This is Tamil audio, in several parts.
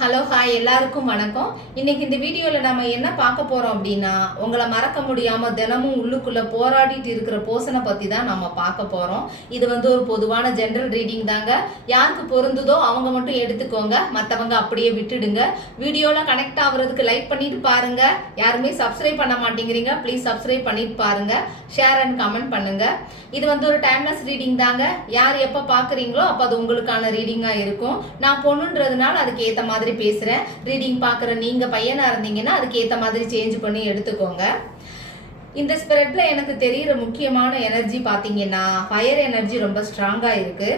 ஹலோ ஹாய் எல்லாருக்கும் வணக்கம். இன்னைக்கு இந்த வீடியோவில் நம்ம என்ன பார்க்க போகிறோம் அப்படின்னா, உங்களை மறக்க முடியாமல் தினமும் உள்ளுக்குள்ளே போராடிட்டு இருக்கிற போர்ஷனை பற்றி தான் நம்ம பார்க்க போகிறோம். இது ஒரு பொதுவான ஜென்ரல் ரீடிங் தாங்க. யாருக்கு பொருந்துதோ அவங்க மட்டும் எடுத்துக்கோங்க, மற்றவங்க அப்படியே விட்டுடுங்க. வீடியோவில் கனெக்ட் ஆகுறதுக்கு லைக் பண்ணிட்டு பாருங்க. யாருமே சப்ஸ்கிரைப் பண்ண மாட்டேங்கிறீங்க, ப்ளீஸ் சப்ஸ்கிரைப் பண்ணிட்டு பாருங்க. ஷேர் அண்ட் கமெண்ட் பண்ணுங்க. இது ஒரு டைம்லெஸ் ரீடிங் தாங்க. யார் எப்போ பார்க்குறீங்களோ அப்போ அது உங்களுக்கான ரீடிங்காக இருக்கும். நான் பொண்ணுன்றதுனால அதுக்கு ஏற்ற மாதிரி பேசுறேன். ரீடிங் பார்க்குற நீங்க பையனா இருந்தீங்கன்னா அதுக்கு ஏற்ற மாதிரி சேஞ்ச் பண்ணி எடுத்துக்கோங்க. இந்த ஸ்பிரிட்ல எனக்கு தெரிகிற முக்கியமான எனர்ஜி பார்த்தீங்கன்னா ஃபயர் எனர்ஜி ரொம்ப ஸ்ட்ராங்காக இருக்கு.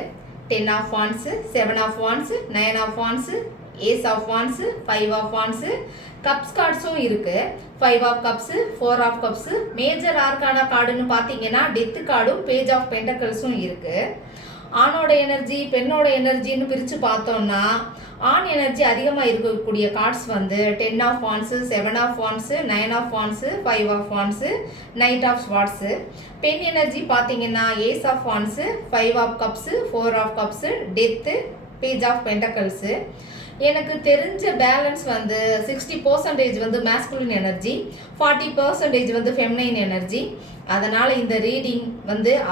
10 of wands, 7 of wands, 9 of wands, ace of wands, 5 of wands, cups கார்ட்ஸும் இருக்கு. 5 of cups, 4 of cups. Major arcana கார்டுன்னு பார்த்தீங்கன்னா டெத் கார்டும் பேஜ் ஆஃப் பென்டக்கிள்ஸும் இருக்கு. ஆணோட எனர்ஜி பெண்ணோட எனர்ஜின்னு பிரித்து பார்த்தோம்னா ஆண் எனர்ஜி அதிகமாக இருக்கக்கூடிய cards 10 of wands, 7 of wands, 9 of wands, 5 of wands, knight of swords. பெண் எனர்ஜி பார்த்தீங்கன்னா ace of wands, 5 of cups, 4 of cups, death, page of pentacles. எனக்கு தெரிஞ்ச balance 60% masculine energy, 40% feminine energy. அதனால் இந்த ரீடிங்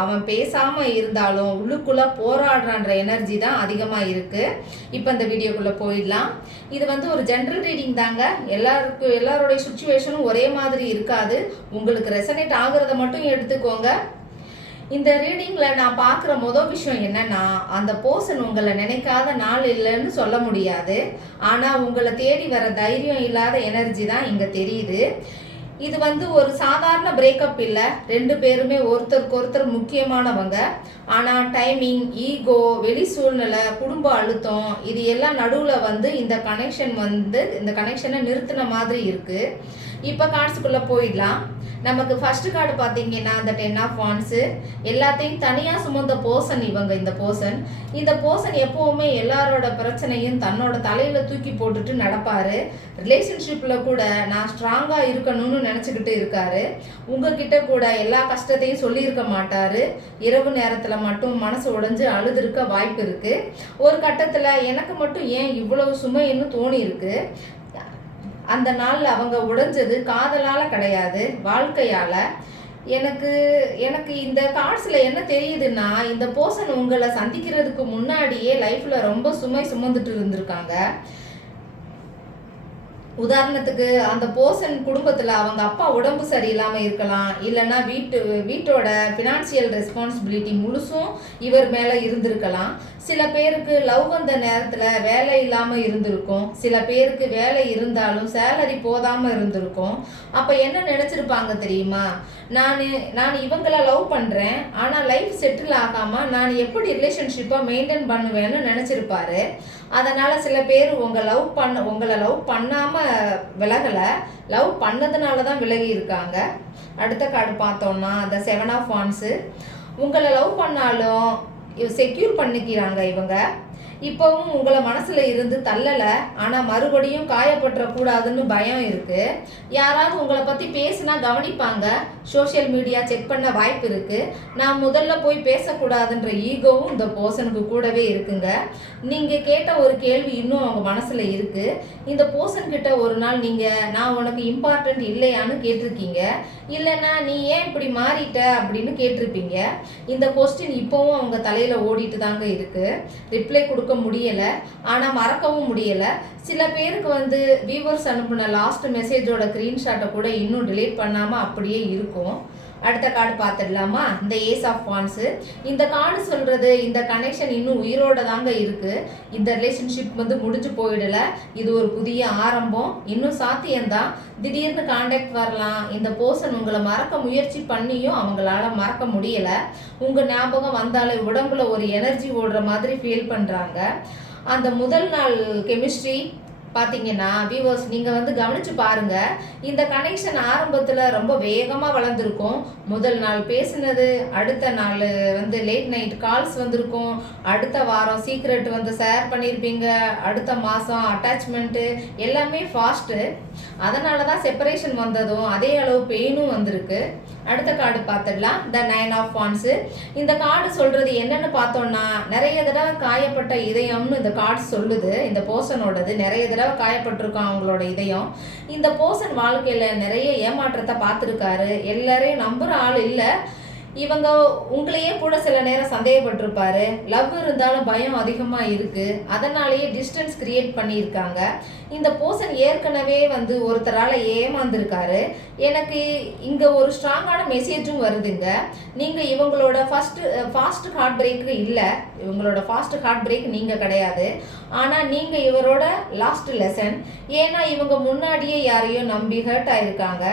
அவன் பேசாமல் இருந்தாலும் உள்ளுக்குள்ளே போராடுறான்ற எனர்ஜி தான் அதிகமாக இருக்குது. இப்போ இந்த வீடியோக்குள்ளே போயிடலாம். இது ஒரு ஜென்ரல் ரீடிங் தாங்க. எல்லாருடைய சுச்சுவேஷனும் ஒரே மாதிரி இருக்காது. உங்களுக்கு ரெசனேட் ஆகுறத மட்டும் எடுத்துக்கோங்க. இந்த ரீடிங்கில் நான் பார்க்குற விஷயம் என்னன்னா, அந்த பர்சன் உங்களை நினைக்காத நாள் இல்லைன்னு சொல்ல முடியாது. ஆனால் உங்களை தேடி வர தைரியம் இல்லாத எனர்ஜி தான் இங்கே தெரியுது. இது ஒரு சாதாரண பிரேக்கப் இல்லை. 2 பேருமே ஒருத்தருக்கு ஒருத்தர் முக்கியமானவங்க. ஆனால் டைமிங், ஈகோ, வெளி சூழ்நிலை, குடும்ப அழுத்தம் இது எல்லாம் நடுவில் இந்த கனெக்ஷன் இந்த கனெக்ஷனை நிறுத்தின மாதிரி இருக்குது. இப்போ கார்ட்ஸுக்குள்ளே போயிடலாம். நமக்கு ஃபர்ஸ்ட் கார்டு பார்த்தீங்கன்னா அந்த 10 ஆஃப் வான்ஸு. எல்லாத்தையும் தனியாக சுமந்த பர்சன் இந்த பர்சன் எப்போவுமே எல்லாரோட பிரச்சனையும் தன்னோட தலையில் தூக்கி போட்டுட்டு நடப்பார். ரிலேஷன்ஷிப்பில் கூட நான் ஸ்ட்ராங்காக இருக்கணும்னு நினச்சிக்கிட்டு இருக்காரு. உங்ககிட்ட கூட எல்லா கஷ்டத்தையும் சொல்லியிருக்க மாட்டார். இரவு நேரத்தில் மட்டும் மனசு உடைஞ்சு அழுதுருக்க வாய்ப்பு இருக்குது. ஒரு கட்டத்தில் எனக்கு மட்டும் ஏன் இவ்வளவு சுமைன்னு தோணி இருக்கு. அந்த நாளில் அவங்க உடைஞ்சது காதலால் கிடையாது, வாழ்க்கையால். எனக்கு இந்த கார்ட்ஸில் என்ன தெரியுதுன்னா, இந்த பர்சன் உங்களை சந்திக்கிறதுக்கு முன்னாடியே லைஃப்பில் ரொம்ப சுமை சுமந்துட்டு இருந்திருக்காங்க. உதாரணத்துக்கு அந்த பர்சன் குடும்பத்தில் அவங்க அப்பா உடம்பு சரியில்லாமல் இருக்கலாம், இல்லைன்னா வீட்டோட ஃபினான்சியல் ரெஸ்பான்சிபிலிட்டி முழுசும் இவர் மேலே இருந்திருக்கலாம். சில பேருக்கு லவ் வந்த நேரத்தில் வேலை இல்லாமல் இருந்திருக்கும். சில பேருக்கு வேலை இருந்தாலும் சேலரி போதாமல் இருந்திருக்கும். அப்போ என்ன நினச்சிருப்பாங்க தெரியுமா, நான் இவங்கள லவ் பண்ணுறேன், ஆனால் லைஃப் செட்டில் ஆகாமல் நான் எப்படி ரிலேஷன்ஷிப்பை மெயின்டைன் பண்ணுவேன்னு நினச்சிருப்பாரு. அதனால் சில பேர் உங்களை லவ் பண்ணாமல் விலகலை, லவ் பண்ணதுனால தான் விலகி இருக்காங்க. அடுத்த கார்டு பார்த்தோம்னா அந்த 7 ஆஃப் வான்ஸு. உங்களை லவ் பண்ணாலும் செக்யூர் பண்ணிக்கிறாங்க இவங்க. இப்போவும் உங்களை மனசில் இருந்து தள்ளலை, ஆனால் மறுபடியும் காயப்பற்றக்கூடாதுன்னு பயம் இருக்குது. யாராவது உங்களை பற்றி பேசினா கவனிப்பாங்க, சோஷியல் மீடியா செக் பண்ண வாய்ப்பு இருக்குது. நான் முதல்ல போய் பேசக்கூடாதுன்ற ஈகோவும் இந்த பர்சனுக்கு கூடவே இருக்குங்க. நீங்கள் கேட்ட ஒரு கேள்வி இன்னும் அவங்க மனசில் இருக்குது. இந்த பர்சன்கிட்ட ஒரு நாள் நீங்கள் நான் உனக்கு இம்பார்ட்டன்ட் இல்லையான்னு கேட்டிருக்கீங்க, இல்லைன்னா நீ ஏன் இப்படி மாறிட்ட அப்படின்னு கேட்டிருப்பீங்க. இந்த கொஸ்டின் இப்போவும் அவங்க தலையில் ஓடிட்டு தாங்க இருக்குது. ரிப்ளை கொடுக்க முடியலை, ஆனால் மறக்கவும் முடியலை. சில பேருக்கு வியூவர்ஸ் அனுப்பின லாஸ்ட் மெசேஜோட ஸ்க்ரீன்ஷாட்டை கூட இன்னும் டிலீட் பண்ணாமல் அப்படியே இருக்கும். அடுத்த கார்டு பார்த்துடலாமா? இந்த ஏஸ் ஆஃப் வான்ஸு. இந்த கார்டு சொல்கிறது இந்த கனெக்ஷன் இன்னும் உயிரோட தாங்க இருக்குது. இந்த ரிலேஷன்ஷிப் முடிஞ்சு போயிடலை. இது ஒரு புதிய ஆரம்பம், இன்னும் சாத்தியம்தான். திடீர்னு கான்டாக்ட் வரலாம். இந்த பர்சன் உங்களை மறக்க முயற்சி பண்ணியும் அவங்களால மறக்க முடியலை. உங்கள் ஞாபகம் வந்தாலே உடம்புல ஒரு எனர்ஜி ஓடுற மாதிரி ஃபீல் பண்ணுறாங்க. அந்த முதல் நாள் கெமிஸ்ட்ரி பார்த்தீங்கன்னா வியூவர்ஸ் நீங்கள் வந்து கவனிச்சு பாருங்க. இந்த கனெக்ஷன் ஆரம்பத்தில் ரொம்ப வேகமாக வளர்ந்துருக்கும். முதல் நாள் பேசுனது, அடுத்த நாள் வந்து லேட் நைட் கால்ஸ் வந்திருக்கும், அடுத்த வாரம் சீக்ரெட் வந்து ஷேர் பண்ணியிருப்பீங்க, அடுத்த மாதம் அட்டாச்மெண்ட்டு எல்லாமே ஃபாஸ்ட்டு. அதனால தான் செப்பரேஷன் வந்ததும் அதே அளவு பெயினும் வந்திருக்கு. அடுத்த கார்டு பார்த்துடலாம். த 9 ஆஃப் வாண்ட்ஸு. இந்த கார்டு சொல்கிறது என்னன்னு பார்த்தோம்னா, நிறைய தடவை காயப்பட்ட இதயம்னு இந்த கார்டு சொல்லுது. இந்த போர்சனோடது நிறைய தடவை காயப்பட்டிருக்கும் அவங்களோட இதயம். இந்த போர்சன் வாழ்க்கையில் நிறைய ஏமாற்றத்தை பார்த்துருக்காரு. எல்லாரையும் நம்புகிற ஆள் இல்லை. இவங்க உங்களையே கூட சில நேரம் சந்தேகப்பட்டிருப்பாரு. லவ் இருந்தாலும் பயம் அதிகமாக இருக்குது. அதனாலேயே டிஸ்டன்ஸ் கிரியேட் பண்ணியிருக்காங்க. இந்த பர்சன் ஏற்கனவே வந்து ஒருத்தரால் ஏமாந்துருக்காரு. எனக்கு இங்கே ஒரு ஸ்ட்ராங்கான மெசேஜும் வருதுங்க. நீங்கள் இவங்களோட ஃபாஸ்ட் ஹார்ட் பிரேக்கு இல்லை. இவங்களோட ஃபாஸ்ட் ஹார்ட் பிரேக் நீங்கள் கிடையாது. ஆனால் நீங்கள் இவரோட லாஸ்ட் லெசன். ஏன்னா இவங்க முன்னாடியே யாரையோ நம்பி ஹர்ட் ஆயிருக்காங்க.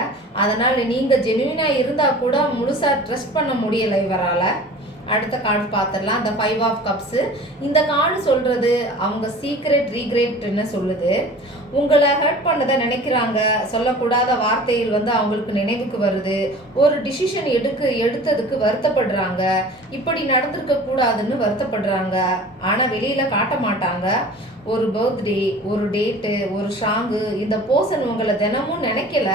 அதனால் நீங்கள் ஜெனுவினாக இருந்தால் கூட முழுசாக ட்ரஸ்ட் பண்ண முடியலை இவரால். அடுத்த கார்டு பார்த்துடலாம். இந்த 5 ஆஃப் கப்ஸு. இந்த கார்டு சொல்கிறது அவங்க சீக்ரெட் ரீக்ரெட்னு சொல்லுது. உங்களை ஹர்ட் பண்ணதை நினைக்கிறாங்க. சொல்லக்கூடாத வார்த்தைகள் வந்து அவங்களுக்கு நினைவுக்கு வருது. ஒரு டிசிஷன் எடுத்ததுக்கு வருத்தப்படுறாங்க. இப்படி நடந்திருக்க கூடாதுன்னு வருத்தப்படுறாங்க. ஆனால் வெளியில் காட்ட மாட்டாங்க. ஒரு பர்த்டே, ஒரு டேட்டு, ஒரு சாங்கு, இந்த பர்சன் உங்களை தினமும் நினைக்கல.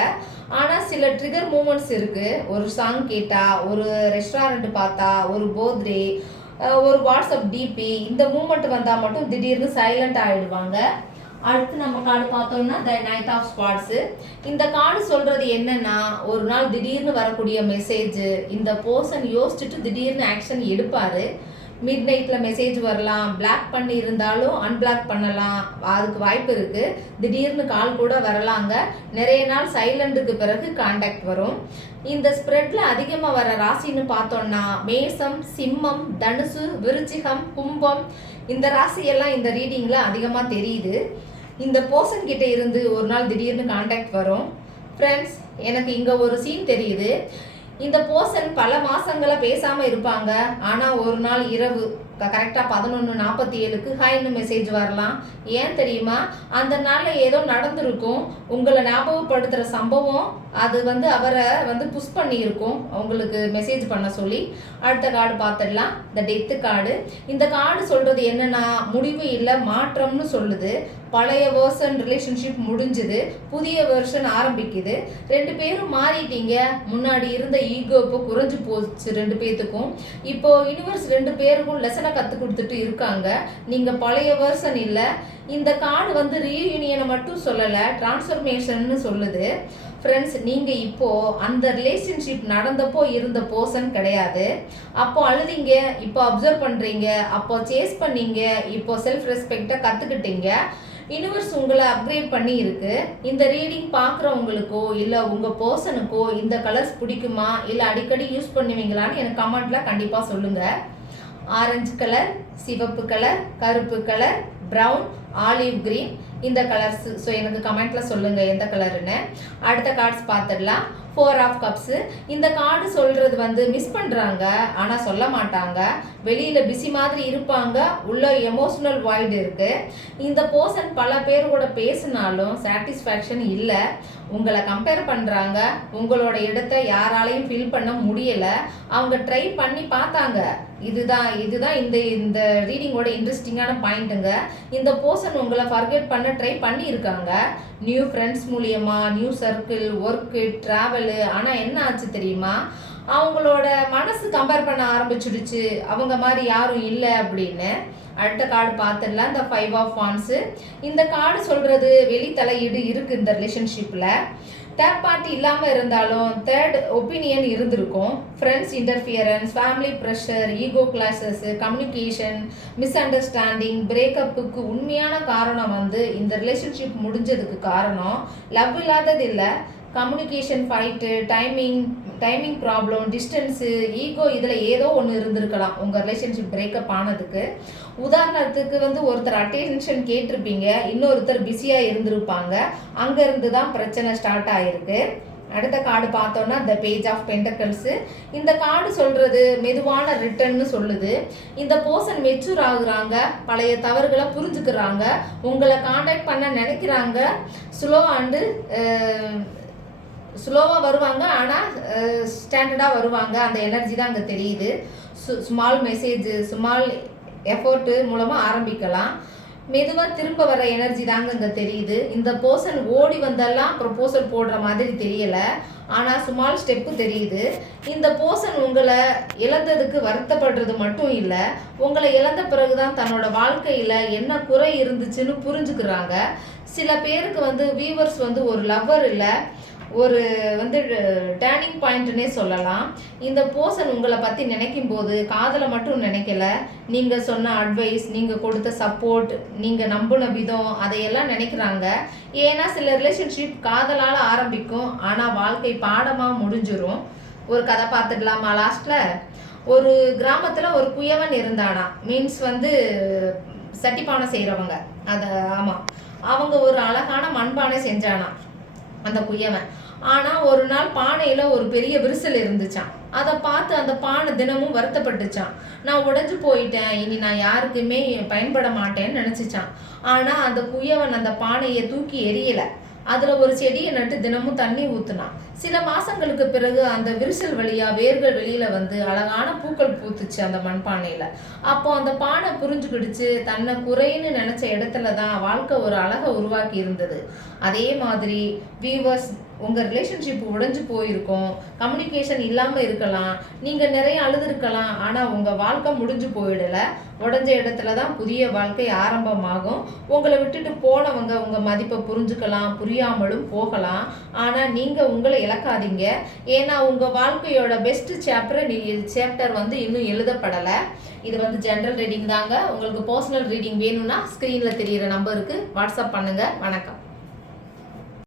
ஆனால் சில ட்ரிகர் மூமெண்ட்ஸ் இருக்குது. ஒரு சாங் கேட்டால், ஒரு ரெஸ்டாரண்ட் பார்த்தா, ஒரு பர்த்டே, ஒரு வாட்ஸ்அப் டிபி, இந்த மூமெண்ட் வந்தால் மட்டும் திடீர்னு சைலண்ட் ஆகிடுவாங்க. அடுத்து நம்ம கார்டு பார்த்தோம்னா த 9 ஆஃப் ஸ்வார்ட்ஸு. இந்த கார்டு சொல்கிறது என்னன்னா, ஒரு நாள் திடீர்னு வரக்கூடிய மெசேஜ். இந்த பர்சன் யோசிச்சுட்டு திடீர்னு ஆக்ஷன் எடுப்பார். மிட் நைட்டில் மெசேஜ் வரலாம். பிளாக் பண்ணி இருந்தாலும் அன்பிளாக் பண்ணலாம், அதுக்கு வாய்ப்பு இருக்குது. திடீர்னு கால் கூட வரலாங்க. நிறைய நாள் சைலண்ட்டுக்கு பிறகு கான்டாக்ட் வரும். இந்த ஸ்ப்ரெட்டில் அதிகமாக வர ராசின்னு பார்த்தோன்னா மேசம், சிம்மம், தனுசு, விருச்சிகம், கும்பம், இந்த ராசியெல்லாம் இந்த ரீடிங்கில் அதிகமாக தெரியுது. இந்த பர்சன் கிட்ட இருந்து ஒரு நாள் திடீர்னு கான்டாக்ட் வரும். ஃப்ரெண்ட்ஸ், எனக்கு இங்கே ஒரு சீன் தெரியுது. இந்த பர்சன் பல மாதங்களை பேசாமல் இருப்பாங்க. ஆனால் ஒரு நாள் இரவு கரெக்டாக 11:47க்கு ஹாய்னு மெசேஜ் வரலாம். ஏன் தெரியுமா? அந்த நாளில் ஏதோ நடந்திருக்கும். உங்களை ஞாபகப்படுத்துகிற சம்பவம் அது வந்து அவரை வந்து புஷ் பண்ணியிருக்கும் உங்களுக்கு மெசேஜ் பண்ண சொல்லி. அடுத்த கார்டு பார்த்துடலாம். இந்த டெத்து கார்டு. இந்த கார்டு சொல்கிறது என்னென்னா, முடிவு இல்லை மாற்றம்னு சொல்லுது. பழைய வேர்ஷன் ரிலேஷன்ஷிப் முடிஞ்சுது, புதிய வேர்ஷன் ஆரம்பிக்குது. 2 பேரும் மாறிட்டீங்க. முன்னாடி இருந்த ஈகோ இப்போ குறைஞ்சு போச்சு 2 பேர்த்துக்கும். இப்போ யூனிவர்ஸ் 2 பேருக்கும் லெசனை கற்றுக் கொடுத்துட்டு இருக்காங்க. நீங்கள் பழைய வேர்ஷன் இல்லை. இந்த கார்டு வந்து ரீயூனியனை மட்டும் சொல்லலை, டிரான்ஸ்ஃபர்மேஷன்னு சொல்லுது. ஃப்ரெண்ட்ஸ், நீங்கள் இப்போது அந்த ரிலேஷன்ஷிப் நடந்தப்போ இருந்த பர்சன் கிடையாது. அப்போ அழுதிங்க, இப்போ அப்சர்வ் பண்ணுறீங்க, அப்போ சேஸ் பண்ணீங்க, இப்போ செல்ஃப் ரெஸ்பெக்டை கற்றுக்கிட்டீங்க. யூனிவர்ஸ் உங்களை அப்கிரேட் பண்ணி இருக்கு. இந்த ரீடிங் பார்க்குறவங்களுக்கோ இல்லை உங்கள் பர்சனுக்கோ இந்த கலர்ஸ் பிடிக்குமா, இல்லை அடிக்கடி யூஸ் பண்ணுவீங்களான்னு எனக்கு கமெண்ட்டில் கண்டிப்பாக சொல்லுங்கள். ஆரஞ்சு கலர், சிவப்பு கலர், கருப்பு கலர், ப்ரௌன், ஆலிவ் கிரீன், இந்த கலர்ஸ். ஸோ எனக்கு கமெண்ட்டில் சொல்லுங்கள் எந்த கலருன்னு. அடுத்த கார்ட்ஸ் பார்த்துடலாம். 4 ஆஃப் கப்ஸு. இந்த கார்டு சொல்கிறது வந்து மிஸ் பண்ணுறாங்க, ஆனால் சொல்ல மாட்டாங்க. வெளியில் பிஸி மாதிரி இருப்பாங்க, உள்ள எமோஷ்னல் வாய்டு இருக்குது. இந்த பர்சன் பல பேர் கூட பேசினாலும் சாட்டிஸ்ஃபேக்ஷன் இல்லை. உங்களை கம்பேர் பண்ணுறாங்க. உங்களோட இடத்த யாராலையும் ஃபில் பண்ண முடியலை. அவங்க ட்ரை பண்ணி பார்த்தாங்க. இதுதான் இந்த ரீடிங்கோட இன்ட்ரெஸ்டிங்கான பாயிண்ட்டுங்க. இந்த பர்சன் உங்களை ஃபர்கெட் பண்ண ட்ரை பண்ணியிருக்காங்க. நியூ ஃப்ரெண்ட்ஸ் மூலியமா, நியூ சர்க்கிள், ஒர்க்கு, ட்ராவலு. ஆனால் என்ன ஆச்சு தெரியுமா? அவங்களோட மனசு கம்பேர் பண்ண ஆரம்பிச்சிடுச்சு, அவங்க மாதிரி யாரும் இல்லை அப்படின்னு. அடுத்த கார்டு பார்த்துடலாம். இந்த 5 ஆஃப் வாண்ட்ஸு. இந்த கார்டு சொல்கிறது வெளி தலையீடு இருக்குது இந்த ரிலேஷன்ஷிப்பில். தேர்ட் பார்ட்டி இல்லாமல் இருந்தாலும் தேர்ட் ஒப்பீனியன் இருந்திருக்கும். Friends interference, family pressure, ego clashes, communication, misunderstanding, பிரேக்கப்புக்கு உண்மையான காரணம் வந்து இந்த ரிலேஷன்ஷிப் முடிஞ்சதுக்கு காரணம் லவ் இல்லாதது இல்லை, communication fight, timing problem, distance, ego, இதில் ஏதோ ஒன்று இருந்திருக்கலாம் உங்கள் ரிலேஷன்ஷிப் பிரேக்கப் ஆனதுக்கு. உதாரணத்துக்கு வந்து ஒருத்தர் அட்டென்ஷன் கேட்டிருப்பீங்க, இன்னொருத்தர் பிஸியாக இருந்திருப்பாங்க. அங்கேருந்து தான் பிரச்சனை ஸ்டார்ட் ஆகிருக்கு. அடுத்த கார்டு பார்த்தோம்னா த பேஜ் ஆஃப் பென்டக்கல்ஸ். இந்த கார்டு சொல்றது மெதுவான ரிட்டர்ன்னு சொல்லுது. இந்த பர்சன் மெச்சூர் ஆகுறாங்க, பழைய தவறுகளை புரிஞ்சுக்கிறாங்க, உங்களை காண்டாக்ட் பண்ண நினைக்கிறாங்க, ஸ்லோவாக வருவாங்க, ஆனால் ஸ்டாண்டர்டாக வருவாங்க. அந்த எனர்ஜி தான் அங்கே தெரியுது. ஸ்மால் மெசேஜ், ஸ்மால் எஃபோர்ட்டு மூலமாக ஆரம்பிக்கலாம். மெதுவாக திரும்ப வர எனர்ஜி தாங்க இங்கே தெரியுது. இந்த பர்சன் ஓடி வந்தெல்லாம் ப்ரொபோசல் போடுற மாதிரி தெரியலை, ஆனால் ஸ்மால் ஸ்டெப்பு தெரியுது. இந்த பர்சன் உங்களை இழந்ததுக்கு வருத்தப்படுறது மட்டும் இல்லை, உங்களை இழந்த பிறகுதான் தன்னோட வாழ்க்கையில் என்ன குறை இருந்துச்சுன்னு புரிஞ்சுக்கிறாங்க. சில பேருக்கு வியூவர்ஸ் ஒரு லவ்வர் இல்லை, ஒரு டேர்னிங் பாயிண்ட்னே சொல்லலாம். இந்த பர்சன் உங்களை பற்றி நினைக்கும் போது காதலை மட்டும் நினைக்கல, நீங்கள் சொன்ன அட்வைஸ், நீங்கள் கொடுத்த சப்போர்ட், நீங்கள் நம்பின விதம், அதையெல்லாம் நினைக்கிறாங்க. ஏன்னா சில ரிலேஷன்ஷிப் காதலால் ஆரம்பிக்கும், ஆனால் வாழ்க்கை பாடமாக முடிஞ்சிடும். ஒரு கதை பார்த்துக்கலாமா? லாஸ்ட்டில் ஒரு கிராமத்தில் ஒரு குயவன் இருந்தானா. மீன்ஸ் சட்டிப்பானை செய்கிறவங்க. ஆமாம், அவங்க ஒரு அழகான மண்பானை செஞ்சானா அந்த குயவன். ஆனால் ஒரு நாள் பானையில் ஒரு பெரிய விரிசல் இருந்துச்சான். அதை பார்த்து அந்த பானை தினமும் வருத்தப்பட்டுச்சான். நான் உடைஞ்சு போயிட்டேன், இனி நான் யாருக்குமே பயன்பட மாட்டேன்னு நினச்சிச்சான். ஆனால் அந்த குயவன் அந்த பானையை தூக்கி எரியலை, அதில் ஒரு செடியை நட்டு தினமும் தண்ணி ஊற்றுனான். சில மாதங்களுக்கு பிறகு அந்த விரிசல் வழியாக வேர்கள் வெளியில் அழகான பூக்கள் பூத்துச்சு அந்த மண்பானையில். அப்போ அந்த பானை புரிஞ்சுக்கிடுச்சு, தன்னை குறைன்னு நினச்ச இடத்துல தான் வாழ்க்கை ஒரு அழகை உருவாக்கி இருந்தது. அதே மாதிரி வியூவர்ஸ், உங்கள் ரிலேஷன்ஷிப் உடைஞ்சு போயிருக்கும், கம்யூனிகேஷன் இல்லாமல் இருக்கலாம், நீங்கள் நிறைய அழுதுருக்கலாம், ஆனால் உங்கள் வாழ்க்கை முடிஞ்சு போயிடலை. உடஞ்ச இடத்துல தான் புதிய வாழ்க்கை ஆரம்பமாகும். உங்களை விட்டுட்டு போனவங்க உங்கள் மதிப்பை புரிஞ்சுக்கலாம், புரியாமலும் போகலாம். ஆனால் நீங்கள் உங்களை இழக்காதீங்க. ஏன்னா உங்கள் வாழ்க்கையோட பெஸ்ட் சாப்டர் இன்னும் எழுதப்படலை. இது ஜென்ரல் ரீடிங் தாங்க. உங்களுக்கு பர்சனல் ரீடிங் வேணும்னா ஸ்க்ரீனில் தெரிகிற நம்பருக்கு வாட்ஸ்அப் பண்ணுங்கள். வணக்கம்.